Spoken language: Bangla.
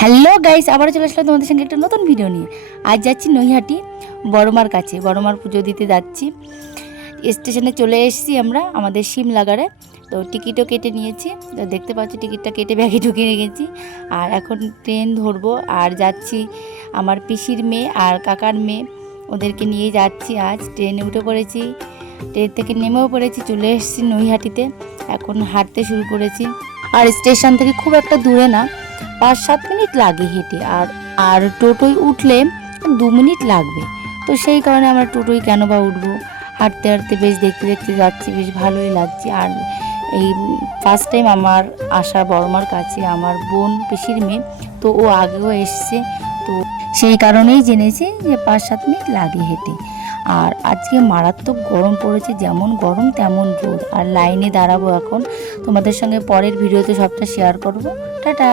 হ্যালো গাইস, আবার চলে আসলাম তোমাদের সঙ্গে একটা নতুন ভিডিও নিয়ে। আজ যাচ্ছি নৈহাটি বড়মার কাছে, বড়মার পুজো দিতে যাচ্ছি। স্টেশনে চলে এসেছি আমরা আমাদের শিমলাগারে। তো টিকিটও কেটে নিয়েছি, তো দেখতে পাচ্ছি টিকিটটা কেটে ব্যাগে ঢুকিয়ে রেখেছি। আর এখন ট্রেন ধরবো আর যাচ্ছি আমার পিসির মেয়ে আর কাকার মেয়ে, ওদেরকে নিয়ে যাচ্ছি। আজ ট্রেনে উঠে পড়েছি, ট্রেন থেকে নেমেও পড়েছি, চলে এসেছি নৈহাটিতে। এখন হাঁটতে শুরু করেছি। আর স্টেশন থেকে খুব একটা দূরে না, 5-7 মিনিট লাগে হেঁটে। আর টোটোয় উঠলে 2 মিনিট লাগবে। তো সেই কারণে আমরা টোটোয় কেন বা উঠবো, হাঁটতে হাঁটতে বেশ দেখতে দেখতে যাচ্ছি, বেশ ভালোই লাগছে। আর এই ফার্স্ট টাইম আমার আসা বড়মার কাছে, আমার বোন পিসির মেয়ে, তো ও আগেও এসছে, তো সেই কারণেই জেনেছি যে 5-7 মিনিট লাগে হেঁটে। আর আজকে মারাত্মক গরম পড়েছে, যেমন গরম তেমন রোদ। আর লাইনে দাঁড়াবো এখন, তোমাদের সঙ্গে পরের ভিডিওতে সবটা শেয়ার করব। টাটা।